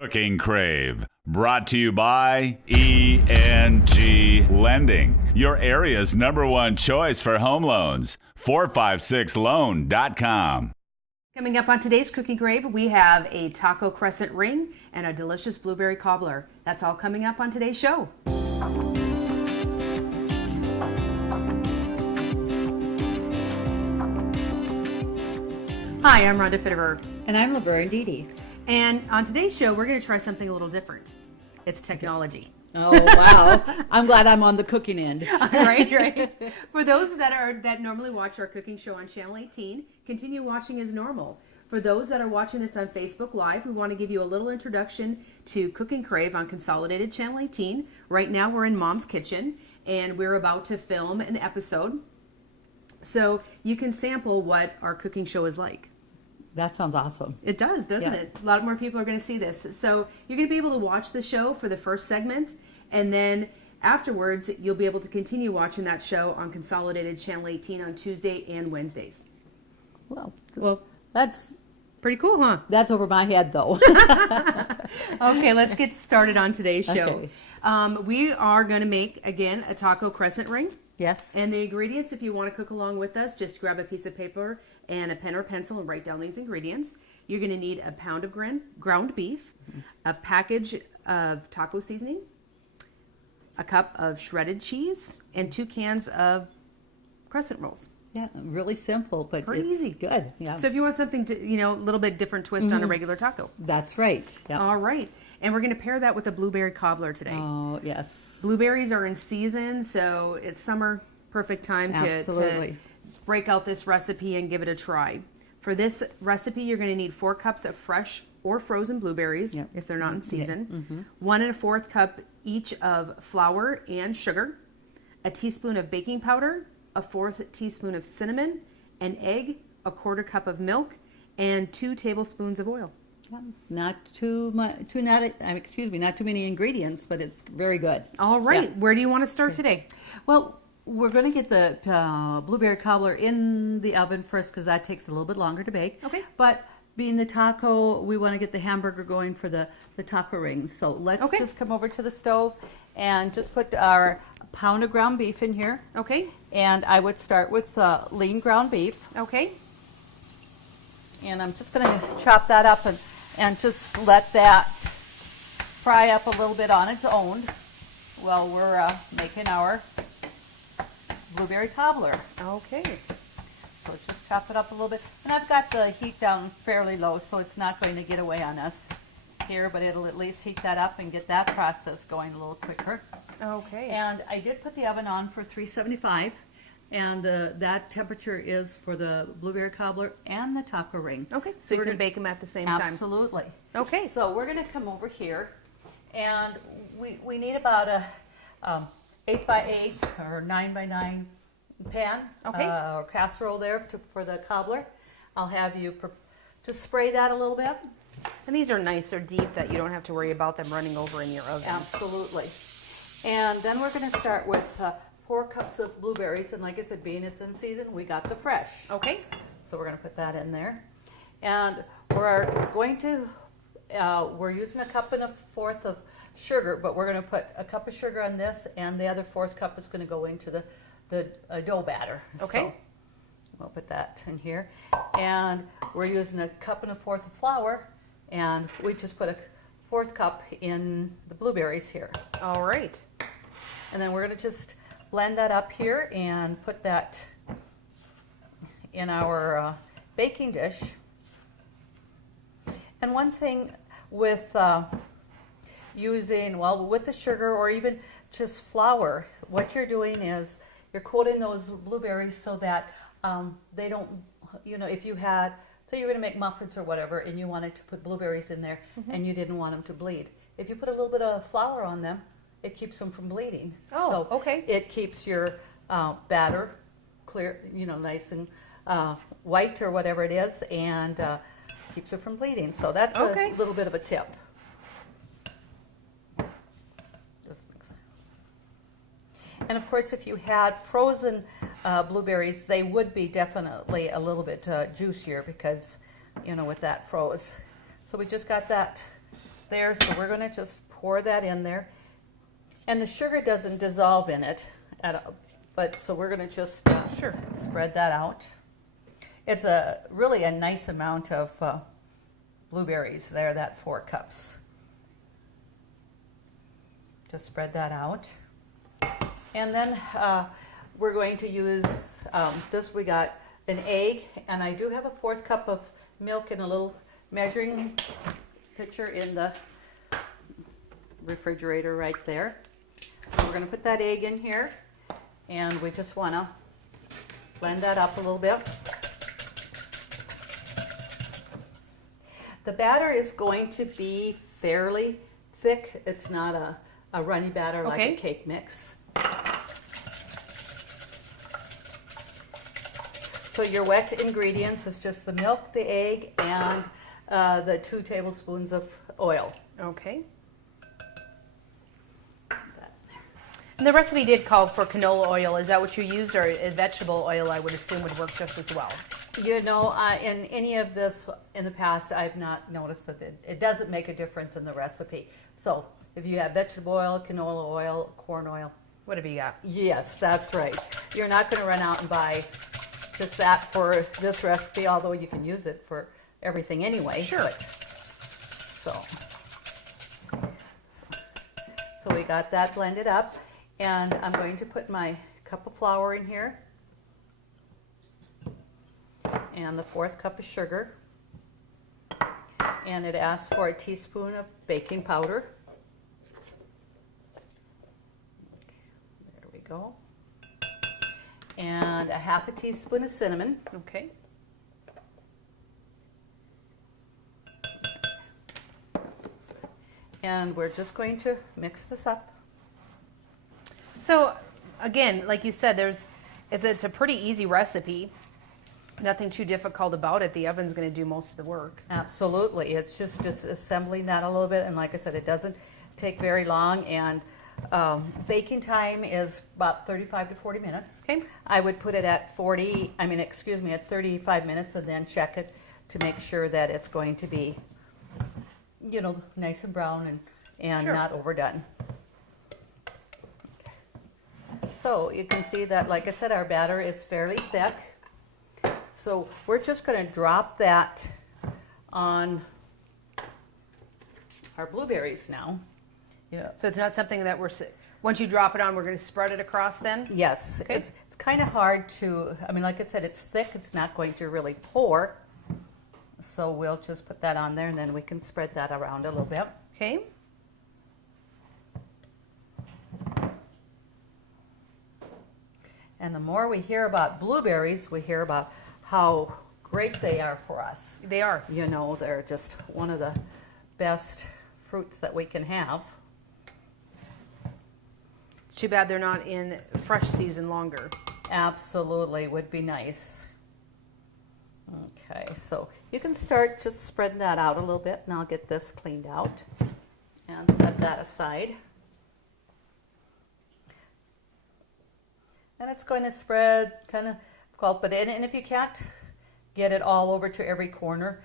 Cooking Crave, brought to you by ENG Lending, your area's #1 choice for home loans. 456loan.com. Coming up on today's Cooking Crave, we have a taco crescent ring and a delicious blueberry cobbler. That's all coming up on today's show. Hi, I'm Rhonda Fitterer. And I'm Laverne Dede. And on today's show, we're going to try something a little different. It's technology. Oh, wow. I'm glad I'm on the cooking end. Right. For those that normally watch our cooking show on Channel 18, continue watching as normal. For those that are watching this on Facebook Live, we want to give you a little introduction to Cooking Crave on Consolidated Channel 18. Right now, we're in Mom's kitchen, and we're about to film an episode. So you can sample what our cooking show is like. That sounds awesome. It does, doesn't it? A lot more people are going to see this. So you're going to be able to watch the show for the first segment, and then afterwards, you'll be able to continue watching that show on Consolidated Channel 18 on Tuesday and Wednesdays. Well, That's pretty cool, huh? That's over my head, though. Okay, let's get started on today's show. Okay. We are going to make, again, a taco crescent ring. Yes. And the ingredients, if you want to cook along with us, just grab a piece of paper and a pen or pencil and write down these ingredients. You're going to need a pound of ground beef, a package of taco seasoning, a cup of shredded cheese, and 2 cans of crescent rolls. Yeah, really simple, but Pretty it's easy. Good. Yeah. So if you want something to, a little bit different twist on a regular taco. That's right. Yeah. All right. And we're going to pair that with a blueberry cobbler today. Oh, yes. Blueberries are in season, so it's summer, perfect time to break out this recipe and give it a try. For this recipe, you're going to need 4 cups of fresh or frozen blueberries, if they're not in season, 1 1/4 cup each of flour and sugar, a teaspoon of baking powder, a 1/4 teaspoon of cinnamon, an egg, a 1/4 cup of milk, and 2 tablespoons of oil. Not too much. Not too many ingredients, but it's very good. All right. Yeah. Where do you want to start today? Well, we're going to get the blueberry cobbler in the oven first because that takes a little bit longer to bake. Okay. But being the taco, we want to get the hamburger going for the taco rings. So let's just come over to the stove and just put our pound of ground beef in here. Okay. And I would start with lean ground beef. Okay. And I'm just going to chop that up and just let that fry up a little bit on its own while we're making our blueberry cobbler. Okay. So just chop it up a little bit. And I've got the heat down fairly low, so it's not going to get away on us here, but it'll at least heat that up and get that process going a little quicker. Okay. And I did put the oven on for 375, and that temperature is for the blueberry cobbler and the taco ring. Okay, so you can bake them at the same time. Absolutely. Okay. So we're going to come over here, and we need about a 8x8 or 9x9 pan or casserole there for the cobbler. I'll have you just spray that a little bit. And these are nice, they're deep that you don't have to worry about them running over in your oven. Absolutely. And then we're going to start with 4 cups of blueberries, and like I said, being it's in season, we got the fresh. Okay. So we're going to put that in there. And we're going to, we're using a 1 1/4 cups of sugar, but we're going to put a cup of sugar on this, and the other 1/4 cup is going to go into the dough batter. Okay. So we'll put that in here. And we're using a 1 1/4 cups of flour, and we just put a 1/4 cup in the blueberries here. All right. And then we're going to just blend that up here and put that in our baking dish. And one thing with with the sugar or even just flour, what you're doing is you're coating those blueberries so that they don't, if you had, say you're going to make muffins or whatever and you wanted to put blueberries in there and you didn't want them to bleed. If you put a little bit of flour on them, it keeps them from bleeding. Oh, so okay. It keeps your batter clear, nice and white or whatever it is, and keeps it from bleeding. So that's a little bit of a tip. And of course, if you had frozen blueberries, they would be definitely a little bit juicier because, with that froze. So we just got that there, so we're going to just pour that in there. And the sugar doesn't dissolve in it, but so we're going to just spread that out. It's really a nice amount of blueberries there, that 4 cups. Just spread that out. And then we're going to use this. We got an egg, and I do have a 4th cup of milk in a little measuring pitcher in the refrigerator right there. So we're going to put that egg in here, and we just want to blend that up a little bit. The batter is going to be fairly thick. It's not a runny batter like a cake mix. So your wet ingredients is just the milk, the egg, and the 2 tablespoons of oil. Okay. And the recipe did call for canola oil. Is that what you used, or vegetable oil? I would assume would work just as well. You know, in any of this in the past, I've not noticed that it doesn't make a difference in the recipe. So if you have vegetable oil, canola oil, corn oil, whatever you got. Yes, that's right. You're not going to run out and buy just that for this recipe, although you can use it for everything anyway. Sure. So we got that blended up, and I'm going to put my cup of flour in here, and the 4th cup of sugar, and it asks for a teaspoon of baking powder. There we go. And a 1/2 teaspoon of cinnamon. Okay. And we're just going to mix this up. So again, like you said, it's a pretty easy recipe. Nothing too difficult about it. The oven's going to do most of the work. Absolutely. It's just assembling that a little bit. And like I said, it doesn't take very long. And baking time is about 35 to 40 minutes. Okay. I would put it at 35 minutes and then check it to make sure that it's going to be, you know, nice and brown and not overdone. Okay. So you can see that, like I said, our batter is fairly thick. So we're just going to drop that on our blueberries now. Yeah. So it's not something that once you drop it on, we're going to spread it across then? Yes. Okay. It's kind of hard to, I mean, like I said, it's thick. It's not going to really pour. So we'll just put that on there, and then we can spread that around a little bit. Okay. And the more we hear about blueberries, we hear about how great they are for us. They are. You know, they're just one of the best fruits that we can have. It's too bad they're not in fresh season longer. Absolutely, would be nice. Okay, so you can start just spreading that out a little bit, and I'll get this cleaned out and set that aside. And it's going to spread kind of but and if you can't get it all over to every corner,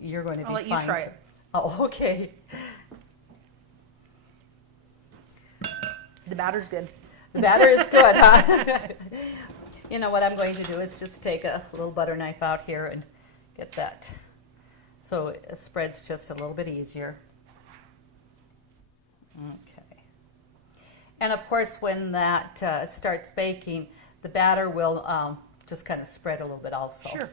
you're going to be fine. I'll let you try it. Oh, okay. The batter's good. The batter is good, huh? You know what I'm going to do is just take a little butter knife out here and get that so it spreads just a little bit easier. Okay. And of course, when that starts baking, the batter will just kind of spread a little bit also. Sure.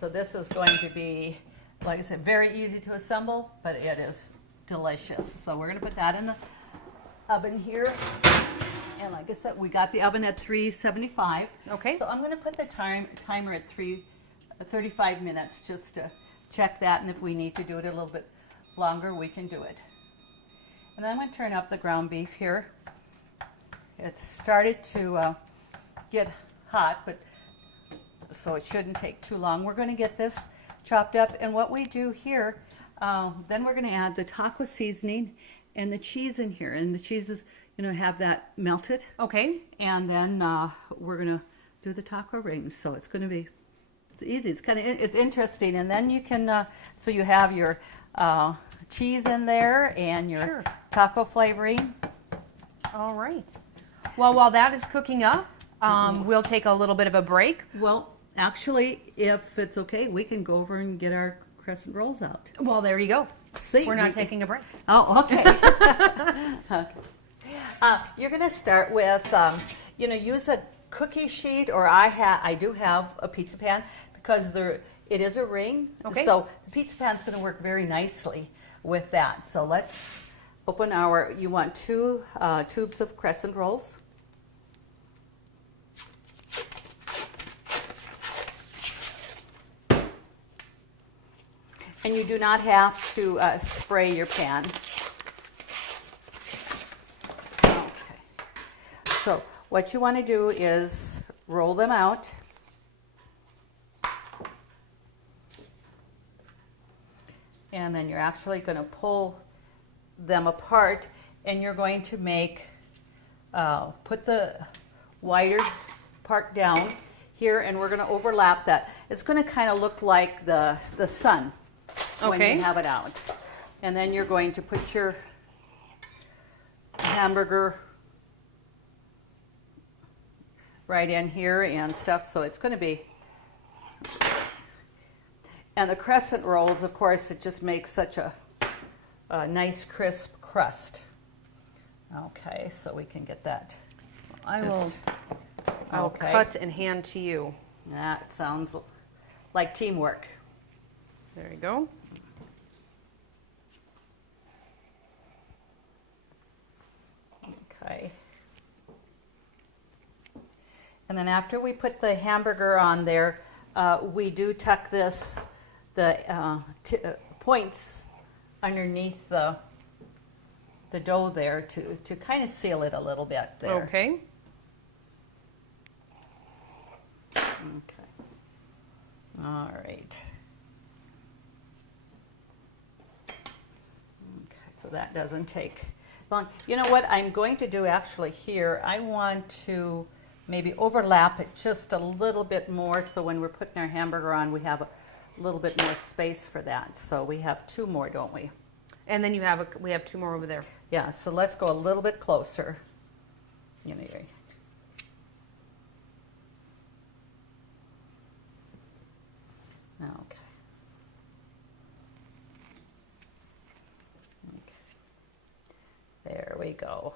So this is going to be, like I said, very easy to assemble, but it is delicious. So we're going to put that in the oven here. And like I said, we got the oven at 375. Okay. So I'm going to put the timer at 35 minutes just to check that, and if we need to do it a little bit longer, we can do it. And then I'm going to turn up the ground beef here. It's started to get hot, but so it shouldn't take too long. We're going to get this chopped up, and what we do here, then we're going to add the taco seasoning and the cheese in here. And the cheese is, have that melted. Okay. And then we're going to do the taco rings. So it's going to be, it's easy. It's kind of, it's interesting. And then you can, so you have your cheese in there and your taco flavoring. All right. Well, while that is cooking up, we'll take a little bit of a break. Well, actually, if it's okay, we can go over and get our crescent rolls out. Well, there you go. See, we're not taking a break. Oh, okay. Okay. You're going to start with, use a cookie sheet, or I do have a pizza pan because it is a ring. Okay. So the pizza pan is going to work very nicely with that. So let's open you want 2 tubes of crescent rolls. And you do not have to spray your pan. Okay. So what you want to do is roll them out. And then you're actually going to pull them apart, and you're going to put the wider part down here, and we're going to overlap that. It's going to kind of look like the sun when you have it out. And then you're going to put your hamburger right in here and stuff. So it's going to be, and the crescent rolls, of course, it just makes such a nice crisp crust. Okay, so we can get that. I'll cut and hand to you. That sounds like teamwork. There you go. Okay. And then after we put the hamburger on there, we do tuck the points underneath the dough there to kind of seal it a little bit there. Okay. Okay. All right. Okay, so that doesn't take long. You know what I'm going to do actually here, I want to maybe overlap it just a little bit more so when we're putting our hamburger on, we have a little bit more space for that. So we have 2 more, don't we? And then we have 2 more over there. Yeah, so let's go a little bit closer. Okay. There we go.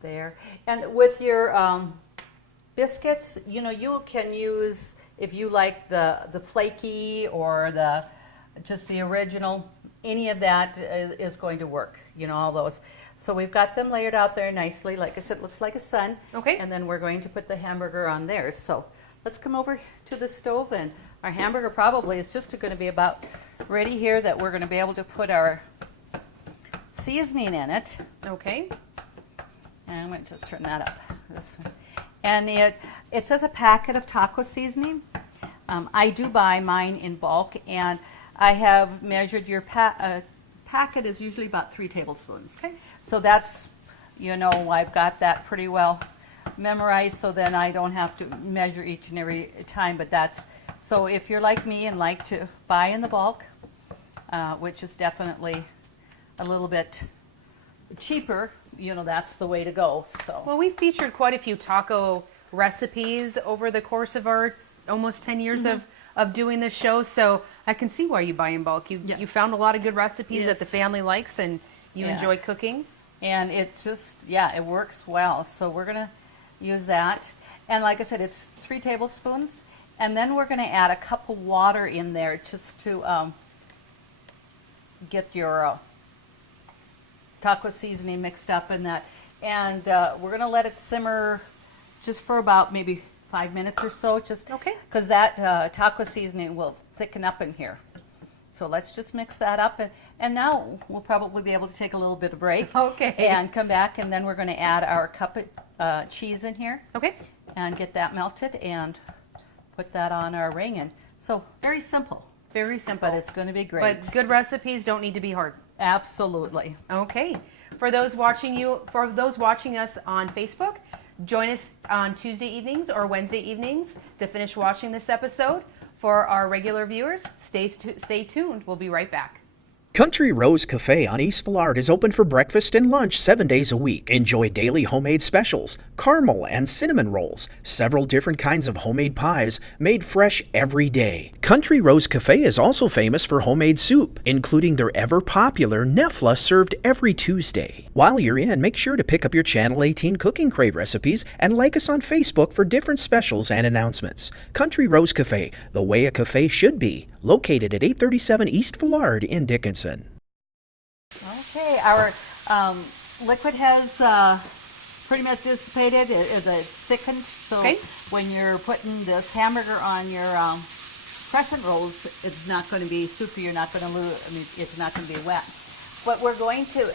There. And with your biscuits, you can use, if you like the flaky or just the original, any of that is going to work, all those. So we've got them layered out there nicely. Like I said, it looks like a sun. Okay. And then we're going to put the hamburger on there. So let's come over to the stove, and our hamburger probably is just going to be about ready here, that we're going to be able to put our seasoning in it. Okay. And I'm going to just turn that up. This one. And it says a packet of taco seasoning. I do buy mine in bulk, and I have measured your packet is usually about 3 tablespoons. Okay. So that's, I've got that pretty well memorized, so then I don't have to measure each and every time. But so if you're like me and like to buy in the bulk, which is definitely a little bit cheaper, that's the way to go. So well, we featured quite a few taco recipes over the course of our almost 10 years of doing this show, so I can see why you buy in bulk. You found a lot of good recipes that the family likes, and you enjoy cooking. And it just, it works well. So we're going to use that. And like I said, it's 3 tablespoons. And then we're going to add a cup of water in there just to get your taco seasoning mixed up in that. And we're going to let it simmer just for about maybe 5 minutes or so. Just because that taco seasoning will thicken up in here. So let's just mix that up. And now we'll probably be able to take a little bit of break. Okay. And come back, and then we're going to add our cup of cheese in here. Okay. And get that melted and put that on our ring. And So very simple. Very simple. But it's going to be great. But good recipes don't need to be hard. Absolutely. Okay. For those watching us on Facebook, join us on Tuesday evenings or Wednesday evenings to finish watching this episode. For our regular viewers, stay tuned. We'll be right back. Country Rose Cafe on East Villard is open for breakfast and lunch 7 days a week. Enjoy daily homemade specials, caramel and cinnamon rolls, several different kinds of homemade pies made fresh every day. Country Rose Cafe is also famous for homemade soup, including their ever-popular Nefla served every Tuesday. While you're in, make sure to pick up your Channel 18 Cooking Crave recipes and like us on Facebook for different specials and announcements. Country Rose Cafe, the way a cafe should be, located at 837 East Villard in Dickinson. Okay, our liquid has pretty much dissipated. It's thickened, so when you're putting this hamburger on your crescent rolls, it's not going to be soupy. You're not going to lose. I mean, it's not going to be wet. But we're going to.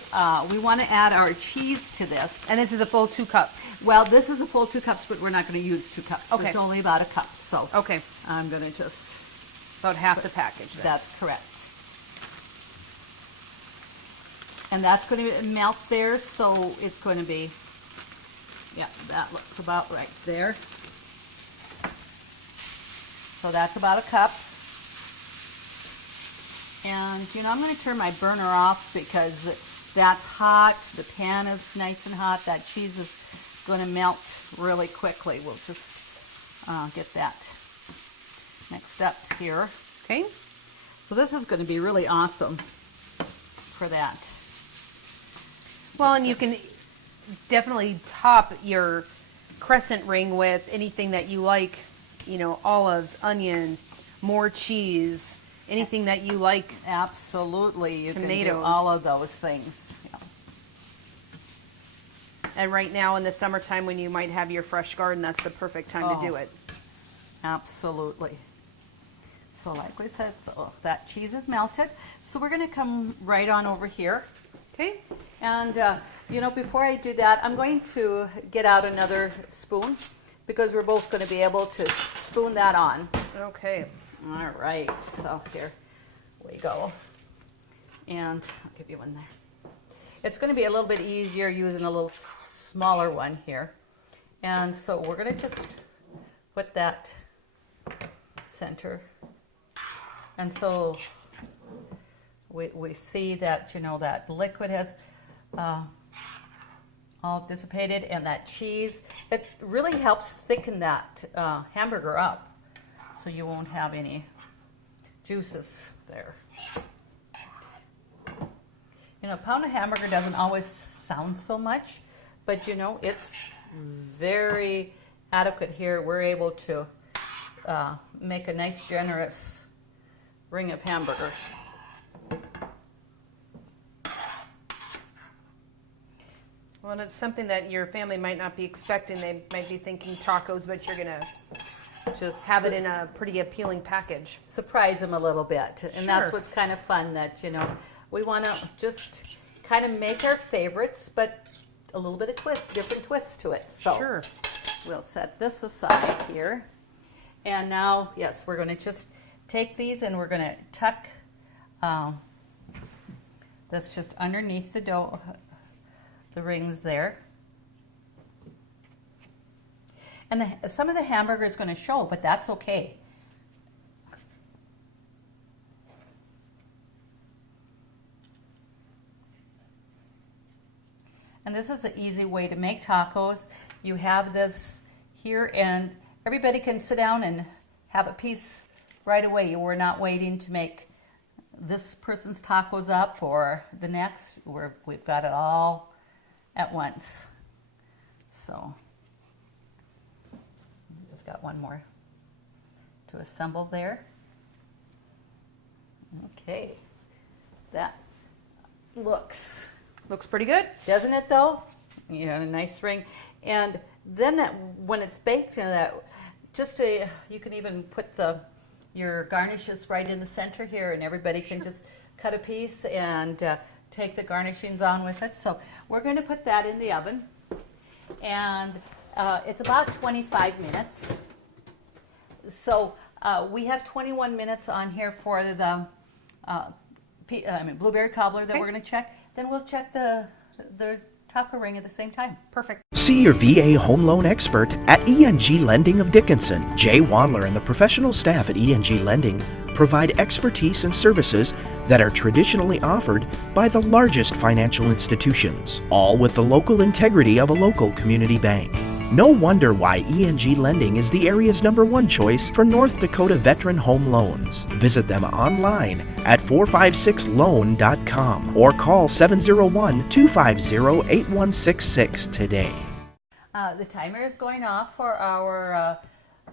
We want to add our cheese to this. And this is a full 2 cups. Well, this is a full 2 cups, but we're not going to use 2 cups. Okay. It's only about a cup. So okay, I'm going to just about half the package. Then. That's correct. And that's going to melt there, so it's going to be, yeah, that looks about right there. So that's about a cup. And, you know, I'm going to turn my burner off because that's hot. The pan is nice and hot. That cheese is going to melt really quickly. We'll just get that mixed up here. Okay. So this is going to be really awesome for that. Well, and you can definitely top your crescent ring with anything that you like, you know, olives, onions, more cheese, anything that you like. Absolutely. You tomatoes. Can do all of those things. Yeah. And right now in the summertime when you might have your fresh garden, that's the perfect time to do it. Absolutely. So like we said, so that cheese is melted. So we're going to come right on over here. Okay. And, you know, before I do that, I'm going to get out another spoon because we're both going to be able to spoon that on. Okay. All right. So here we go. And I'll give you one there. It's going to be a little bit easier using a little smaller one here. And so we're going to just put that center. And so we see that, you know, that liquid has all dissipated, and that cheese, it really helps thicken that hamburger up so you won't have any juices there. You know, a pound of hamburger doesn't always sound so much, but you know, it's very adequate here. We're able to make a nice generous ring of hamburger. Well, and it's something that your family might not be expecting. They might be thinking tacos, but you're going to just have it in a pretty appealing package. Surprise them a little bit. And Sure. That's what's kind of fun, that, you know, we want to just kind of make our favorites, but a little bit of different twists to it. So Sure. We'll set this aside here. And now, yes, we're going to just take these and we're going to tuck this just underneath the dough, the rings there. And some of the hamburger is going to show, but that's okay. And this is an easy way to make tacos. You have this here, and everybody can sit down and have a piece right away. We're not waiting to make this person's tacos up or the next. We've got it all at once. So, just got one more to assemble there. Okay, that looks pretty good. Doesn't it though? You know, a nice ring. And then when it's baked, you know, that you can even put your garnishes right in the center here, and everybody can just cut a piece and take the garnishings on with it. So we're going to put that in the oven, and it's about 25 minutes. So We have 21 minutes on here for the blueberry cobbler that Okay. we're going to check. Then we'll check the taco ring at the same time. Perfect. See your VA home loan expert at ENG Lending of Dickinson. Jay Wandler and the professional staff at ENG Lending provide expertise and services that are traditionally offered by the largest financial institutions, all with the local integrity of a local community bank. No wonder why ENG Lending is the area's #1 choice for North Dakota veteran home loans. Visit them online at 456loan.com or call 701-250-8166 today. The timer is going off for our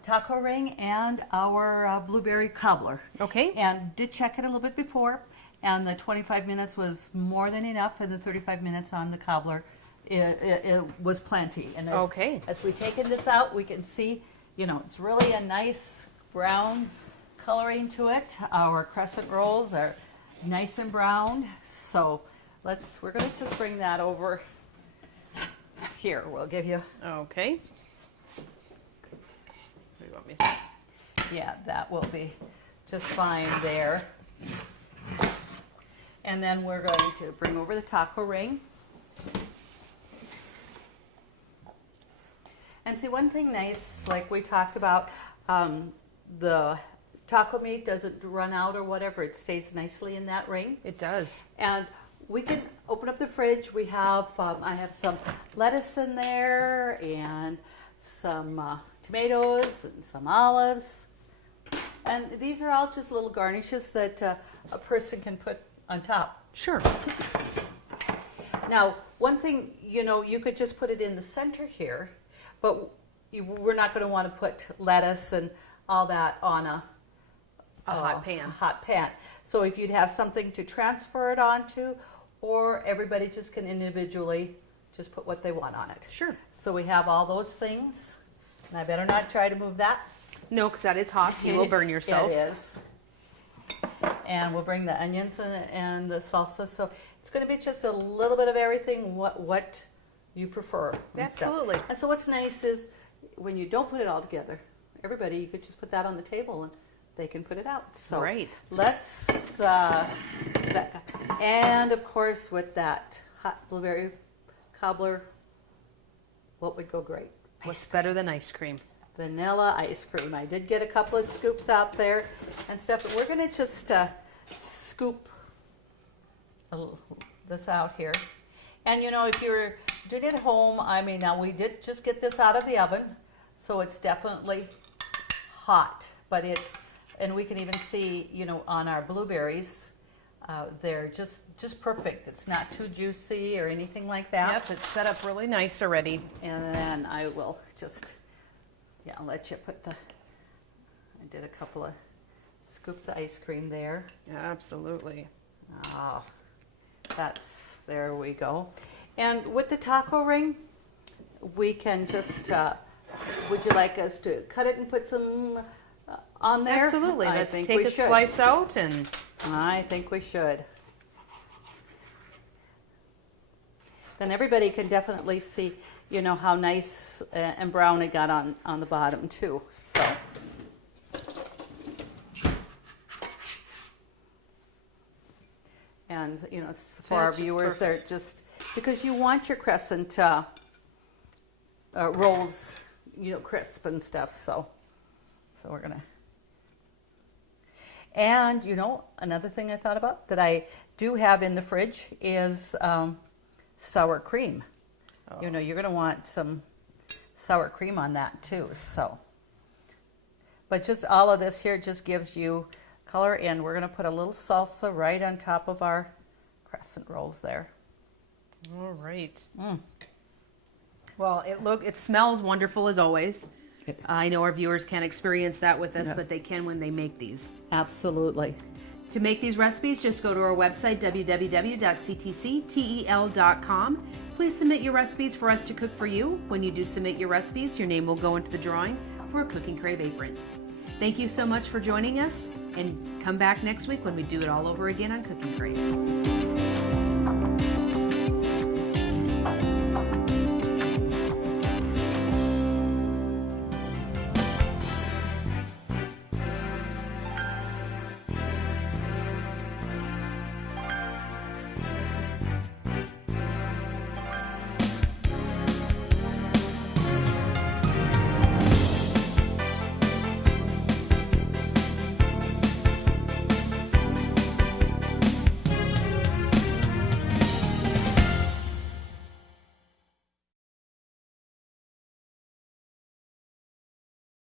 taco ring and our blueberry cobbler. Okay. And did check it a little bit before, and the 25 minutes was more than enough, and the 35 minutes on the cobbler, it was plenty. And as we taken this out, we can see, it's really a nice brown coloring to it. Our crescent rolls are nice and brown. So we're going to just bring that over here. We'll give you. Okay. What do you want me to say? Yeah, that will be just fine there. And then we're going to bring over the taco ring. And see, one thing nice, like we talked about, the taco meat doesn't run out or whatever. It stays nicely in that ring. It does. And we can open up the fridge. We have, I have some lettuce in there and some tomatoes and some olives. And these are all just little garnishes that a person can put on top. Sure. Now, one thing, you could just put it in the center here, but we're not going to want to put lettuce and all that on a hot pan. Hot pan. So if you'd have something to transfer it onto, or everybody just can individually just put what they want on it. Sure. So we have all those things, and I better not try to move that. No, because that is hot. You will burn yourself. It is. And we'll bring the onions and the salsa. So it's going to be just a little bit of everything, what you prefer. Absolutely. And so what's nice is when you don't put it all together, you could just put that on the table and they can put it out. So right. Let's, and of course with that hot blueberry cobbler, what would go great? What's better than ice cream? Vanilla ice cream. I did get a couple of scoops out there and stuff, but we're going to just scoop this out here. And if you're doing it at home, now we did just get this out of the oven, so it's definitely hot, and we can even see, on our blueberries, they're just perfect. It's not too juicy or anything like that. Yep, it's set up really nice already. And then I will just, I'll let you put I did a couple of scoops of ice cream there. Absolutely. Oh, there we go. And with the taco ring, we can just, would you like us to cut it and put some on there? Absolutely. Let's think take we a should. slice out and... I think we should. Then everybody can definitely see, how nice and brown it got on the bottom too. So. And, for our viewers, they're just, because you want your crescent rolls, crisp and stuff, so we're going to. And, another thing I thought about that I do have in the fridge is sour cream. Oh. You're going to want some sour cream on that too, so. But just all of this here just gives you color, and we're going to put a little salsa right on top of our crescent rolls there. All right. Well, it smells wonderful as always. I know our viewers can't experience that with us, but they can when they make these. Absolutely. To make these recipes, just go to our website, www.ctctel.com. Please submit your recipes for us to cook for you. When you do submit your recipes, your name will go into the drawing for a Cooking Crave apron. Thank you so much for joining us, and come back next week when we do it all over again on Cooking Crave.